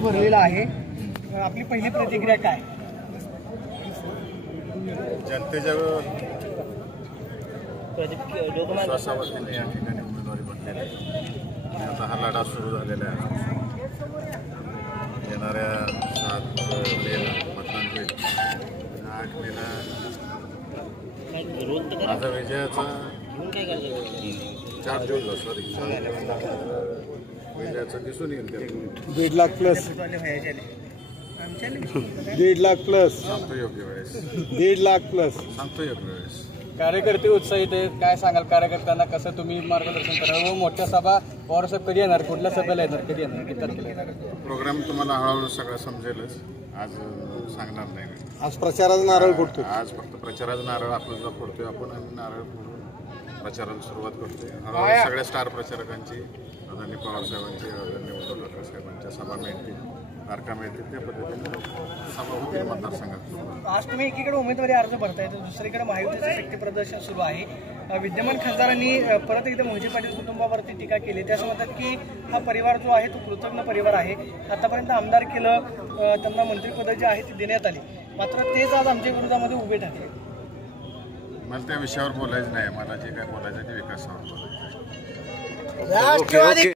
भरलेला आहे। आपली पहिली प्रतिक्रिया काय? जनतेच्या विश्वासावरती या ठिकाणी उमेदवारी बनलेली आहे। आता हा लढा सुरू झालेला आहे। येणाऱ्या 7 मेला मतदान होईल। 8 मेला माझा विजयाचा 4 जूनला विजयाचा दिसून येईल। 1.5 लाख प्लस 1.5 लाख प्लस सांगतो योग्य वेळेस 1.5 लाख प्लस सांगतो योग्य वेळेस। कार्यकर्ते उत्साहित आहेत, काय सांगाल कार्यकर्त्यांना कसं तुम्ही मार्गदर्शन कराल व मोठ्या सभा पवारसाहेब कधी येणार, कुठल्या सभेला येणार, कधी येणार, किती तारखेला येणार? प्रोग्राम तुम्हाला हळूहळू सगळं समजेलच, आज सांगणार नाही मी। आज प्रचाराचा नारळ फोडतो, आज फक्त प्रचाराचा नारळ आपल्याला फोडतोय आपण आणि नारळ फोडून प्रचाराला सुरुवात करतोय। हळूहळू सगळ्या स्टार प्रचारकांची, आदरणीय पवारसाहेबांची, आदरणीय उद्धव ठाकरे साहेबांच्या सभा मिळतील, तारखा मिळतील, त्या पद्धतीने सभा होतील मतदारसंघात। आज तुम्ही एकीकडे उमेदवारी अर्ज भरताय तर दुसरीकडे महायुतीचं शक्ती प्रदर्शन सुरू आहे। विद्यमान खासदारांनी परत एकदा मोहिते पाटील कुटुंबावरती टीका केली। ते असं म्हणतात की हा परिवार जो आहे तो कृतज्ञ परिवार आहे, आतापर्यंत आमदार केलं, त्यांना मंत्रिपद जी आहे ती देण्यात आली, मात्र तेच आज आमच्या विरोधामध्ये उभे ठाकले। मला त्या विषयावर बोलायचं नाही, मला जे काय बोलायचं ते विकासावर बोलायचं आहे।